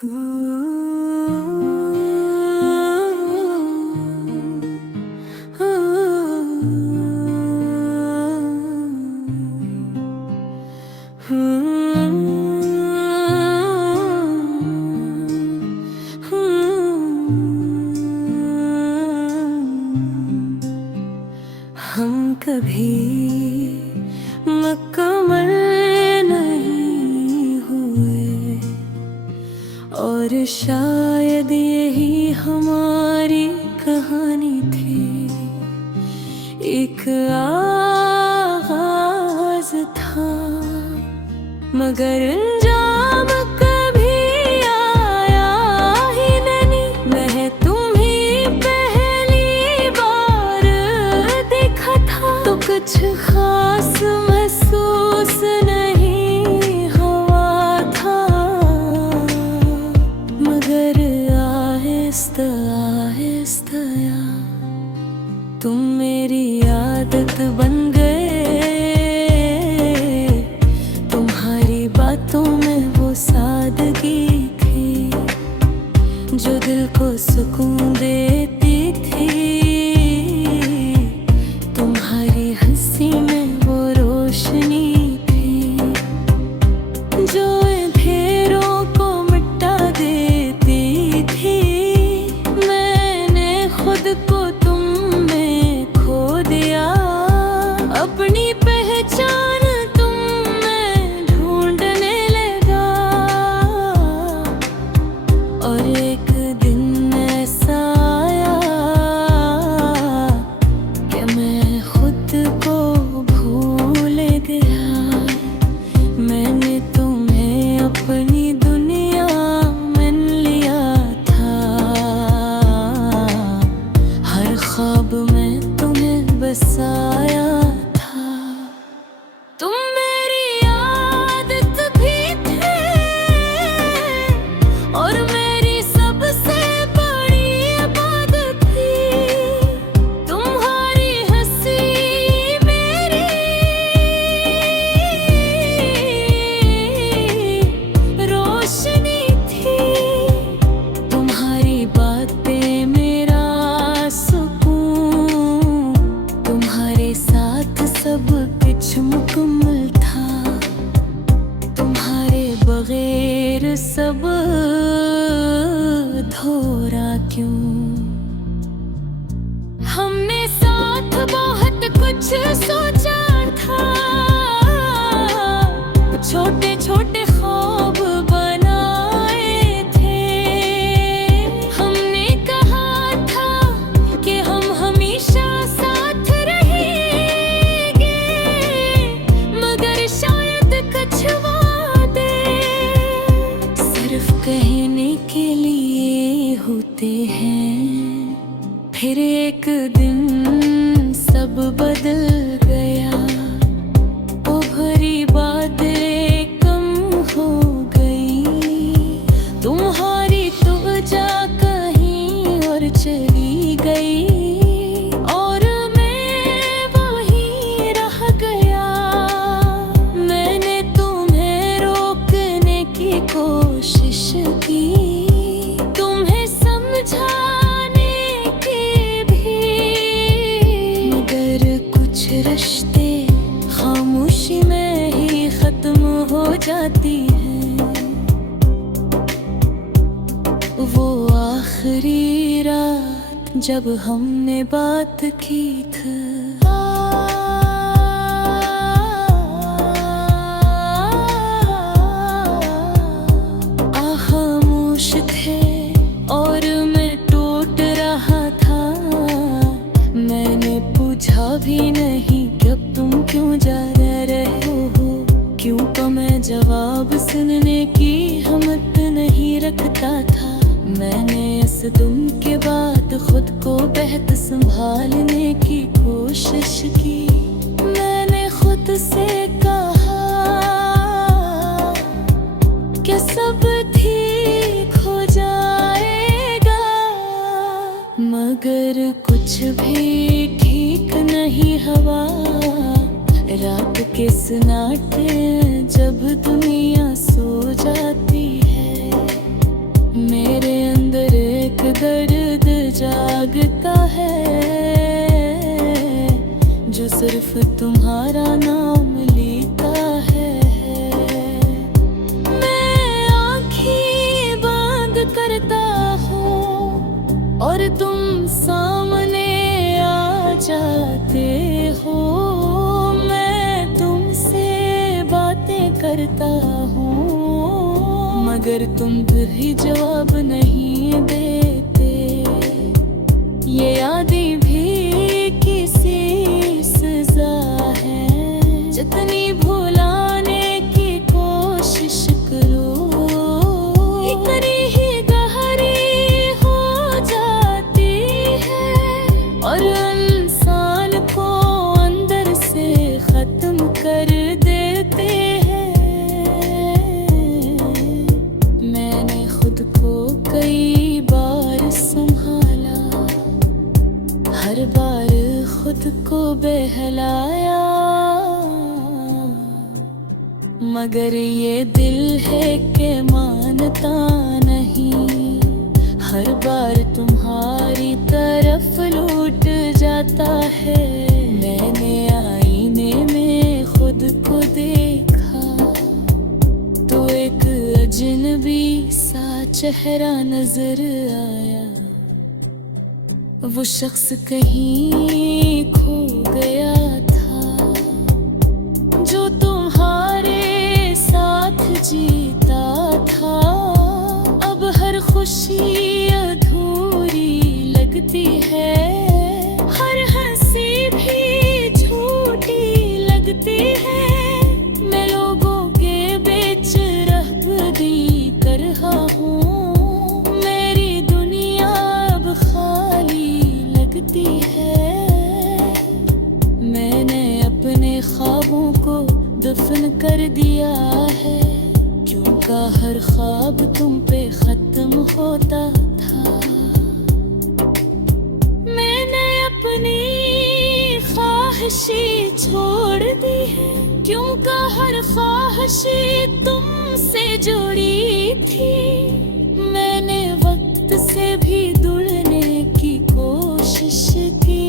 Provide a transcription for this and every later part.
हम कभी मुकम्मल नहीं हुए और शायद यही हमारी कहानी थी। एक आगाज़ था मगर अंजाम कभी आया ही नहीं। मैं तुम्हें पहली बार देखा था तो कुछ खास महसूस नहीं हुआ था, मगर आहिस्ता आहिस्ता तुम मेरी आदत बन गए। तुम्हारी बातों में वो सादगी थी जो दिल को सुकून देती थी। तुम्हारी हंसी में वो रोशनी थी जो अंधेरों को मिटा देती थी। मैंने खुद को तुम में खो दिया, अपनी पहचान तुम में ढूंढने लगा। और एक दिन ऐसा आया कि मैं खुद को भूल गया। मैंने तुम्हें अपनी दुनिया में लिया था, हर ख्वाब में तुम्हें बसाया था। तुम मेरी आदत भी थे और मेरी सबसे बड़ी इबादत थी। तुम्हारी हंसी मेरी रोशनी थी। तुम्हारी बातें मेरा सुकून। तुम्हारे साथ सब कुछ मुकम्मल था। तुम्हारे बगैर सब अधूरा क्यों। हमने साथ बहुत कुछ सोचा था, छोटे छोटे ख्वाब बनाए थे। हमने कहा था कि हम हमेशा साथ रहेंगे, मगर शायद कुछ वादे सिर्फ कहने के लिए होते हैं। फिर एक दिन सब बदल गया, वो भरी बातें कम हो गई। तुम्हारी तो जा कहीं और चली गई और मैं वहीं रह गया। मैंने तुम्हें रोकने की कोशिश की, तुम्हें समझाने की भी, मगर कुछ रिश्ते खामोशी में ही खत्म हो जाती हैं। वो आखिरी रात जब हमने बात की थी, खामोश थे और मैं टूट रहा था। मैंने पूछा भी नहीं कि अब तुम क्यों जा रहे हो, क्यों तो मैं जवाब सुनने की हिम्मत नहीं रखता था। मैंने इस तुम के बाद खुद को बेहतर संभालने की कोशिश की। मैंने खुद से कहा कि सब ठीक हो जाएगा, मगर कुछ भी ठीक नहीं हुआ। रात के सन्नाटे जब दुनिया सो जाती है, लगता है जो सिर्फ तुम्हारा नाम लेता है। मैं आँखें बंद करता हूँ और तुम सामने आ जाते हो। मैं तुमसे बातें करता हूँ मगर तुम भी जवाब नहीं देते। ये यादें भी किसी सजा है, जितनी भुलाने की कोशिश करो इतनी ही गहरी हो जाती है और इंसान को अंदर से खत्म कर देते हैं। मैंने खुद को कई बार संभाला, हर बार खुद को बहलाया, मगर ये दिल है कि मानता नहीं। हर बार तुम्हारी तरफ लौट जाता है। मैंने आईने में खुद को देखा तो एक अजनबी सा चेहरा नजर आया। वो शख्स कहीं खो गया था जो तुम्हारे साथ जीता था। अब हर खुशी अधूरी लगती है, हर हंसी भी झूठी लगती है। मैं लोगों के बीच रहबदी कर रहा हूँ, मेरी दुनिया अब खाली लगती है। मैंने अपने ख्वाबों को दफन कर दिया है, क्योंकि हर ख्वाब तुम पे खत्म होता था। मैंने अपनी ख्वाहिशें छोड़ दी है, क्योंकि हर ख्वाहिशें तुमसे जुड़ी थी। मैंने वक्त से भी जुड़ने की कोशिश की,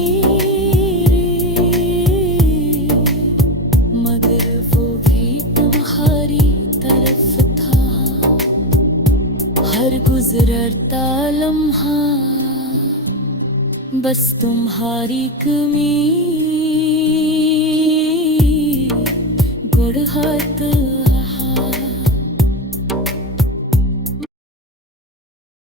मगर वो भी तुम्हारी तरफ था। हर गुजरता लम्हा बस तुम्हारी कमी